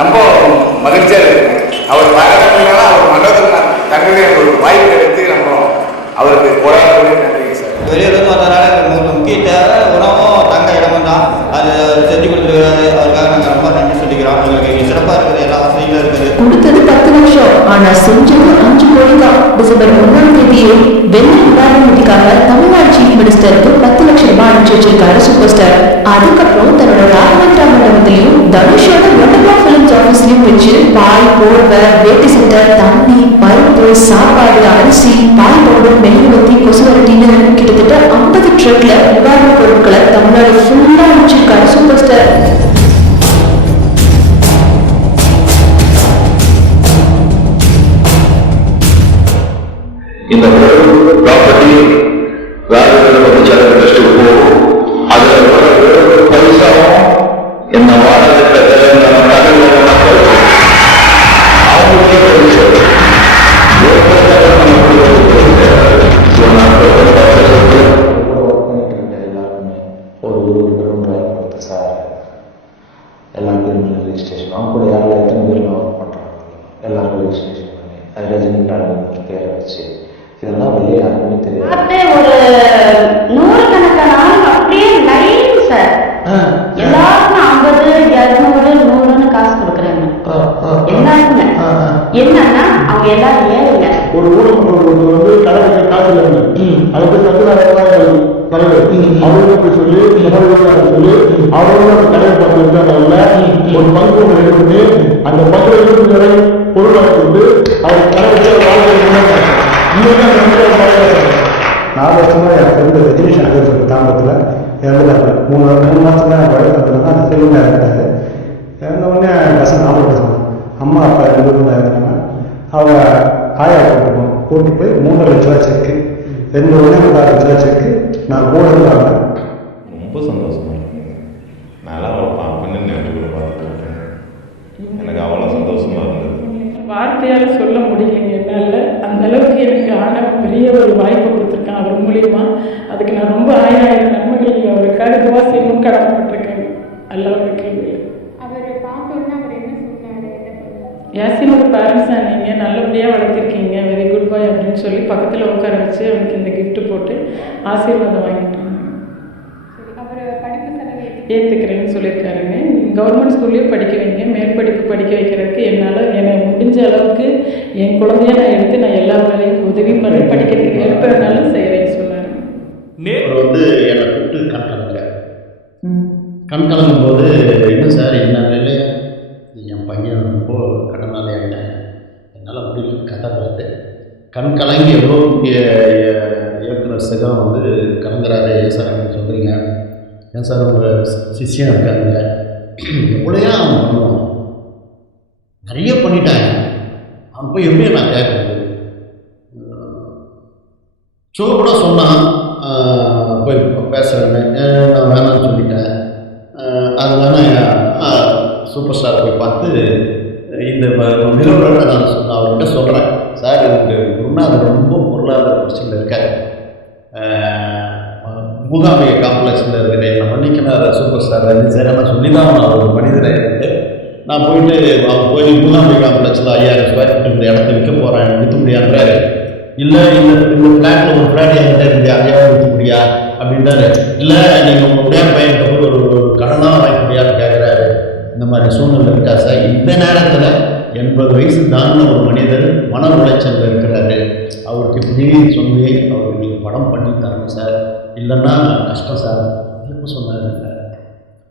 ரொம்ப மகிழ்ச்சியாக இருக்குங்க. அவர் பார்க்கறதுனால அவர் மண்டபத்தில் தங்கவே ஒரு வாய்ப்பு எடுத்து நம்ம அவருக்கு போராட நன்றிங்க சார். வெளியிலேருந்து வந்ததுனால முக்கிய தேவை உணவும் தங்க இடமும் தான். அது செஞ்சு கொடுத்துருக்காரு. அவருக்காக நாங்கள் ரொம்ப நன்றி சொல்லிக்கிறோம். எங்களுக்கு சிறப்பாக இருக்குது, எல்லா வசதிகளும் இருக்குது. கொடுத்தது 10 லட்சம், ஆனா செஞ்சது 5 கோடி தான். டிசம்பர் 1ஆம் தேதியே வெள்ளை விழாவின் நிதிக்காக தமிழ்நாடு சீஃப் மினிஸ்டருக்கு 10 லட்சம் ரூபாய் அனுப்பிச்சு வச்சிருக்காரு சூப்பர் ஸ்டார். அதுக்கப்புறம் தன்னோட ராகவேந்திரா மண்டபத்திலையும் தனுஷோட ஒண்டர்லா பிலிம்ஸ் ஆஃபீஸ்லயும் வச்சு பாய், போர்வை, வேட்டி சட்டை, தண்ணி, பருப்பு, சாப்பாடு, அரிசி, பால் பவுடர், மெழுகுவத்தி, கொசுவரட்டின்னு கிட்டத்தட்ட 50 ட்ரக்ல நிவாரணப் பொருட்களை தமிழ்நாடு ஃபுல்லா அனுப்பிச்சிருக்காரு சூப்பர் ஸ்டார். இந்த ப்ராப்பர்ட்டி ட்ரஸ்ட்டுக்கு போகும். அதில் பைசாவும் என்ன வாடகை அவங்களுக்கே எல்லாருக்கும் ரிஜிஸ்ட்ரேஷன் அவங்க கூட யாரில் எத்தனை பேரில் ஒர்க் பண்ணுறாங்க எல்லாருக்கும் ரிஜிஸ்ட்ரேஷன் பண்ணி அது ரஜினிகாந்த் பேரை வச்சு இதெல்லாம் வெளியே யாருக்குமே தெரியாது. ஒரு 100 கணக்கான ஆளுங்க அப்படியே லைன் சார், எல்லாருக்கும் 50, 200, 100ன்னு காசு கொடுக்குறாங்க எல்லாருக்குமே. என்னன்னா அவங்க எல்லாரும் ஏழுங்க. ஒரு ஊருக்கு வந்து கடைக்கு காசு இல்லைங்க, அதுக்கு 10,000 தலைவர் அவங்களுக்கு சொல்லி சொல்லி அவங்களும் அந்த கடையை பார்த்து இருந்தாங்கல்ல ஒரு பங்கு ஒன்று எடுத்து அந்த பங்கு வரை பொருளாக கொண்டு அவர் கடை நாலு வருஷமா என் ஃப்ரெண்டு ரஜினி சங்கர் சொல்லி தாம்பரத்தில் இறந்துட்டாங்க. 3 மாதம் தான் வயசுல அந்த ஃபிலிமில் இருந்தார். இறந்தவுடனே பசங்க ஞாபகம் அம்மா அப்பா 2 பேரும் இருந்தாங்க. அவங்க ஆயா கூட்டி போய் 3.5 லட்ச ரூபா செக்கு, 2 லட்ச ரூபா செக்கு நான் கூட வாங்கினேன். ரொம்ப சந்தோஷமா இருக்குங்க. நல்லா அவளை பார்ப்பேன்னு நினைச்சு கூட பார்த்துருக்கேன். எனக்கு அவ்வளோ சந்தோஷமா இருந்தது. வார்த்தையால் சொல்ல முடியலைங்க என்னால். அந்த அளவுக்கு எனக்கு ஆண்டவன் பெரிய ஒரு வாய்ப்பு கொடுத்துருக்கான் அவர் மூலியமா. அதுக்கு நான் ரொம்ப 1000 நன்மைகள் அவருக்காக துவா செய்யணும் கடமைப்பட்டிருக்கேன். அல்லாஹ்வுக்கு யாசினோட பேரண்ட்ஸாக நீங்கள் நல்லபடியாக வளர்த்திருக்கீங்க, வெரி குட் பாய் அப்படின்னு சொல்லி பக்கத்தில் உட்கார வச்சு அவனுக்கு இந்த கிஃப்ட் போட்டு ஆசீர்வாதம் வாங்கிட்டாங்க. ஏற்றுக்கிறேன்னு சொல்லியிருக்காருங்க. கவர்மெண்ட் ஸ்கூல்லேயே படிக்க வைங்க, மேற்படிப்பு படிக்க வைக்கிறதுக்கு என்னால் எனக்கு முடிஞ்ச அளவுக்கு என் குழந்தைய நான் எடுத்து நான் எல்லா வேலையும் உதவி பண்ணி படிக்கிறதுக்கு ஹெல்ப் வேணாலும் செய்கிறேன்னு சொன்னார். அவர் வந்து என்னை கூப்பிட்டு கண் கலங்கும் போது என்ன சார் என்ன வேலை என் பையன் ரொம்ப கடனாலே ஆகிட்டாங்க, என்னால் முடியல கதை பார்த்து கண் கலங்கி எவ்வளோ இயக்குனர் சகம் வந்து கலங்குறாரு. ஏன் சார் அப்படின்னு சொல்கிறீங்க? ஏன் சார் உங்கள் சிஷ்யம் இருக்காங்க எவ்வளோயா அவன் பண்ணுவான், நிறைய பண்ணிட்டாங்க, அவன் போய் எப்படி நான் கேட்குறது? ஷோ கூட சொன்னான் போய் பேசுகிறேன்னு, நான் வேணான்னு சொல்லிட்டேன். அது வேணாம் சூப்பர் ஸ்டார் போய் பார்த்து இந்த நிலவரத்தை நான் அவர்கிட்ட சொல்கிறேன். சார் எனக்கு குருநாதர் ரொம்ப பொருளாதார பிரச்சனையில் இருக்காரு, மூகாம்பிகை காம்ப்ளெக்ஸில் இருக்கிறேன், நான் மன்னிக்கணும் சூப்பர் ஸ்டார் சார் நான் சொல்லி தான் நான் ஒரு மனிதரை இருந்து நான் போயிட்டு அவன் போய் மூகாம்பிகை காம்ப்ளெக்ஸில் 5000 ஸ்கொயர் ஃபீட் இந்த இடத்த விற்க போகிறேன், விற்க முடியாதுன்றாரு. இல்லை இந்த ஃப்ளாட்டில் ஒரு ஃப்ளாட் என்கிட்ட இருக்குது, அதையாவது விற்க முடியா அப்படின்றாரு. இல்லை நீங்கள் உங்கள் முடியாத பையன்கிட்ட போய் ஒரு கடனாக வாங்க முடியாதுன்னு கேட்குறாரு. இந்த மாதிரி சூழ்நிலை இருக்கா சார்? இந்த நேரத்தில் 80 வயசு தாண்டின ஒரு மனிதர் மன உளைச்சலில் இருக்கிறாரு, அவருக்கு இப்படி சொல்லி அவருக்கு நீங்கள் படம் பண்ணி தரணும் சார், இல்லைன்னா கஷ்டம் சார். எப்போ சொன்னார்?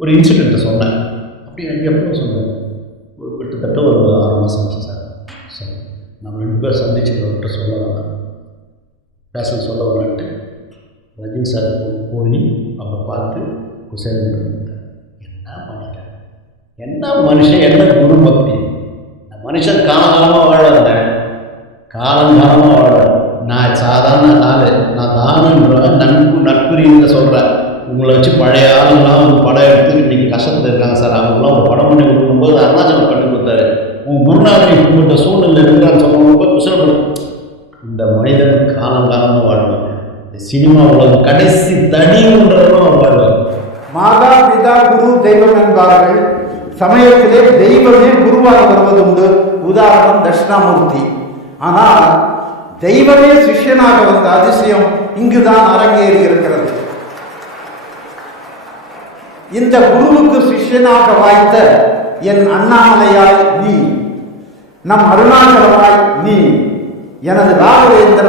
ஒரு இன்சிடெண்ட்டை சொன்னேன். அப்படி எனக்கு எப்போ சொன்னேன்? ஒரு கிட்டத்தட்ட ஒரு 6 மாதம் ஆச்சு சார். சரி நம்ம 2 பேர் சந்திச்சுக்கிட்ட சொல்ல வேண்டாம், பேச சொல்ல வேண்டான்ட்டு ரஜினி சார் போய் அப்போ பார்த்து குசேலம் பண்ணிட்டேன். என்ன பண்ணிட்டேன், என்ன மனுஷன், என்ன குரு பக்தி. மனுஷன் காலகாலமாக வாழறேன், காலங்காலமாக வாழறேன். நான் சாதாரண ஆள், நான் தானுன்ற நட்புரின்னு சொல்கிறேன். உங்களை வச்சு பழைய ஆளுங்களாம் ஒரு படம் எடுத்து இன்றைக்கி கஷ்டத்தில் இருக்காங்க சார், அவங்களாம் ஒரு படம் பண்ணி கொடுக்கும்போது அருணாச்சலம் பண்ணி கொடுத்தாரு. உங்கள் குருநாதன் இப்படிப்பட்ட சூழ்நிலை இருக்கிறான்னு சொல்லும்போது குசலம். இந்த மனிதன் காலங்காலமாக வாழ்வாங்க. இந்த சினிமா உலகம் கடைசி தனின்றதும் வாழ்வாங்க. மாதா பிதா குரு தெய்வம் என்பார்கள். சமயத்திலே தெய்வமே குருவாக வருவது உண்டு. உதாரணம் தட்சிணாமூர்த்தி. ஆனால் தெய்வமே சிஷ்யனாக வந்த அதிசயம் இங்குதான் அரங்கேறி இருக்கிறது. இந்த குருவுக்கு சிஷ்யனாக வாய்த்த என் அண்ணாமலையாய் நீ, நம் அருணாச்சலமாய் நீ, எனது ராகவேந்திர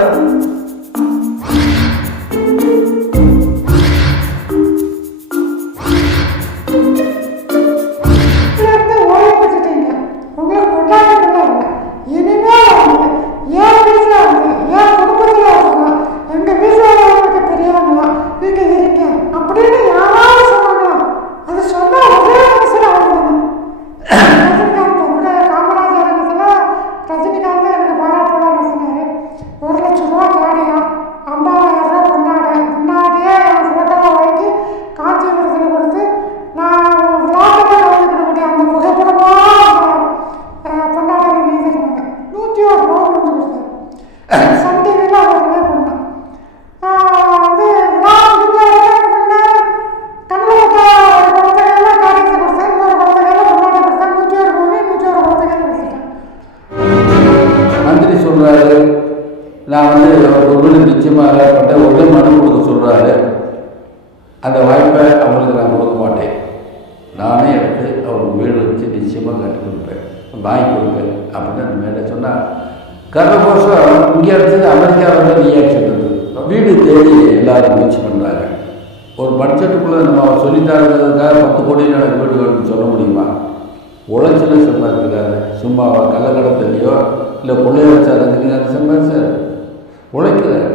நான் ஒரு வீடு நிச்சயமாக ஒரு மனு கொடுக்க சொல்கிறாரு. அந்த வாய்ப்பை அவங்களுக்கு நான் கொடுக்க மாட்டேன். நானே எடுத்து அவருக்கு வீடு வச்சு நிச்சயமாக கட்டி கொடுப்பேன், வாங்கி கொடுப்பேன் அப்படின்னு அந்த மேலே சொன்னால் கர்ப்பகோஷம் இங்கே எடுத்தது அமெரிக்காவில் ரியாக்ஷன் இருக்குது. வீடு தேடி எல்லாரும் முயற்சி பண்ணுறாங்க. ஒரு பட்ஜெட்டுக்குள்ளே நம்ம சொல்லித்தரதுக்காக 10 கோடி எனக்கு வீடு வேணும்னு சொல்ல முடியுமா? உழைச்சல சம்பாதிக்கிறாரு. சும்மா கள்ளக்கடத்துலையோ இல்லை கொள்ளைய வச்சாரத்துக்கு அந்த சம்பாதிச்சார் உழைக்கிறார்.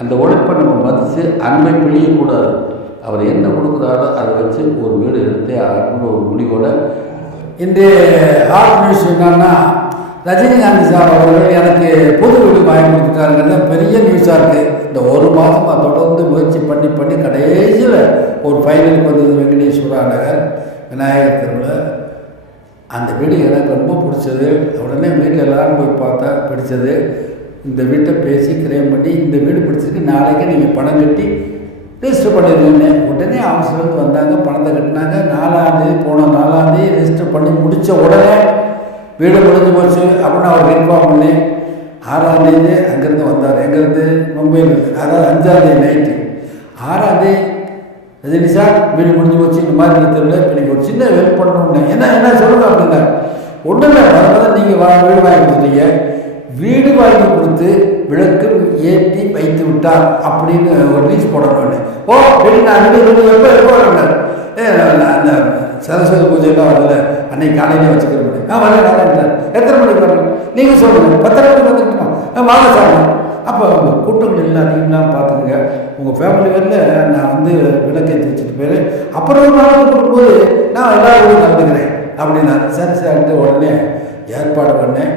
அந்த உழைப்பை நம்ம மதித்து அன்பை பிழியக்கூடாது. அவர் என்ன கொடுக்குறாரோ அதை வச்சு ஒரு வீடு எடுத்தே ஆகணும்னு ஒரு முடிவோட இன்றைய ஹாட் நியூஸ் என்னன்னா, ரஜினிகாந்த் சார் அவர்கள் எனக்கு புது வீடு வாங்கி கொடுத்துட்டாருங்கிறது பெரிய நியூஸாக இருக்குது. இந்த ஒரு மாதமாக தொடர்ந்து முயற்சி பண்ணி கடைசியில் ஒரு ஃபைனலுக்கு வந்தது வெங்கடேஸ்வரா நகர் விநாயகர் தெருவில். அந்த வீடு எனக்கு ரொம்ப பிடிச்சது. உடனே வீட்டில் எல்லோரும் போய் பார்த்தா பிடிச்சது. இந்த வீட்டை பேசி கிரயம் பண்ணி இந்த வீடு பிடிச்சிருக்கு, நாளைக்கு நீங்கள் பணம் கட்டி ரெஜிஸ்டர் பண்ணிடுவீங்க. உடனே அவசரத்துக்கு வந்தாங்க, பணத்தை கட்டினாங்க. 4ஆம் தேதி போன 4ஆம் தேதி ரெஜிஸ்டர் பண்ணி முடித்த உடனே வீடு முடிஞ்சு போச்சு அப்படின்னு அவருக்கு இன்ஃபார்ம் பண்ணி 6ஆம் தேதி அங்கேருந்து வந்தார். எங்கேருந்து? மும்பையிலேருந்து. அதாவது 5ஆம் தேதி நைட்டு. 6ஆம் தேதி ரஜினி சார் வீடு முடிஞ்சு போச்சு, இந்த மாதிரி தெரியல, இப்போ நீங்கள் ஒரு சின்ன ஹெல்ப் பண்ணணும்னு. என்ன சொல்லுங்கள் அப்படின்னா, ஒன்றும் இல்லை, வரதான் நீங்கள் வீடு வாங்கி கொடுத்துட்டீங்க, வீடு வாங்கி கொடுத்து விளக்கு ஏற்றி வைத்து விட்டார் அப்படின்னு ஒரு நியூஸ் போடணும்னு. ஓ வீடு நான் வீடு எப்போ வரேன், அந்த சரஸ்வதி பூஜைலாம் வரல, அன்னைக்கு காலையிலே வச்சுக்கிறேன். வரேன். எத்தனை மணிக்கு வரணும் நீங்கள் சொல்லுங்கள். 10 மணிக்கு வந்துட்டுமா? வாங்க சார். அப்போ உங்கள் கூட்டங்கள் எல்லாத்தையும் பார்த்துக்குங்க. உங்கள் ஃபேமிலி வரல நான் விளக்கேற்றி வச்சுட்டு போயிடுறேன். அப்புறம் ஒரு நாளைக்கு கொடுக்கும்போது நான் எல்லாரும் கலந்துக்கிறேன் அப்படின்னா சரி சார்ட்டு உடனே ஏற்பாடு பண்ணேன்.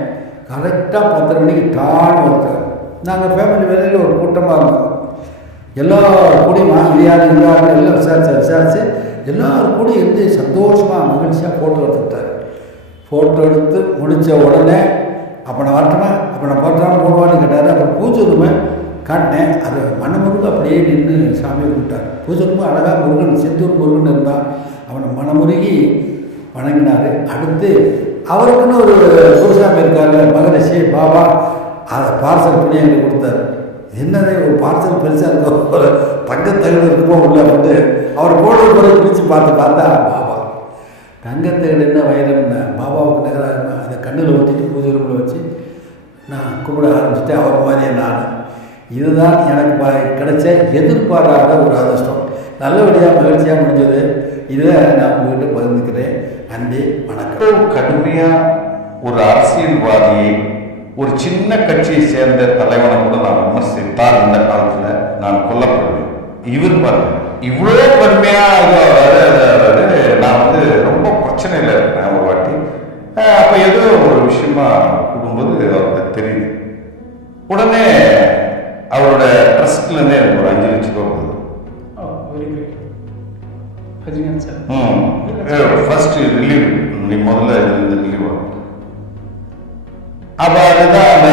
கரெக்டாக 10 மணிக்கு டான்னு வந்துட்டார். நாங்கள் ஃபேமிலி வேலையில் ஒரு கூட்டமாக இருந்தோம். எல்லோரும் கூடியும் எல்லாம் விசாரிச்சு எல்லோரும் கூட இருந்து சந்தோஷமாக மகிழ்ச்சியாக ஃபோட்டோ எடுத்துக்கிட்டார். ஃபோட்டோ எடுத்து முடித்த உடனே அப்போ நான் வரட்டுமா, அப்போ நான் போட்டாலும் போடுவான்னு கேட்டார். அப்புறம் பூஜை ரூமை காட்டினேன். அது மனமுருகு அப்படியே நின்று சாமியை கும்பிட்டார். பூஜை ரூமை அழகாக முருகன், செந்தூர் முருகன் இருந்தான். அவனை மனமுருகி வணங்கினார். அடுத்து அவருக்குன்னு ஒரு குருசாமி இருக்காங்க, மகரிஷி பாபா, அதை பார்சல் பண்ணி எங்களுக்கு கொடுத்தாரு. என்னது ஒரு பார்சல் பெருசாக இருக்க ஒரு தங்கத்தகடு இருக்குமோ உள்ள வந்து அவர் போடுற முறை பிடிச்சி பார்த்தா பாபா தங்கத்தகடு என்ன வைரம்னா பாபாவுக்கு நகராக அதை கண்ணில் ஊற்றிட்டு பூஜை ரூமில் வச்சு நான் கும்பிட ஆரம்பிச்சுட்டேன். அவர் மாதிரியே நான். இதுதான் எனக்கு கிடைச்ச எதிர்பாராத ஒரு அதிர்ஷ்டம். நல்லபடியாக மகிழ்ச்சியாக முடிஞ்சது. இதை நான் உங்கள்கிட்ட பகிர்ந்துக்கிறேன். நன்றி, வணக்கம். கடுமையாக ஒரு அரசியல்வாதியை, ஒரு சின்ன கட்சியை சேர்ந்த தலைவனை கூட நான் விமர்சித்தால் இந்த காலத்தில் நான் கொல்லப்படுவேன். இவர் பாருங்க இவ்வளோ பெருமையாக நான் ரொம்ப பிரச்சனையில் இருக்கிறேன். ஒரு வாட்டி அப்போ ஏதோ ஒரு விஷயமா கூடும்போது அவருக்கு தெரியுது. உடனே அவரோட ட்ரஸ்ட்லேருந்தே எனக்கு ஒரு 5 லட்சம் ரூபா கொடுது. ஃபர்ஸ்ட் ரிலீவ், நீ முதல்ல இருந்து ரிலீவ் ஆகும். அப்போ அதுதான் அந்த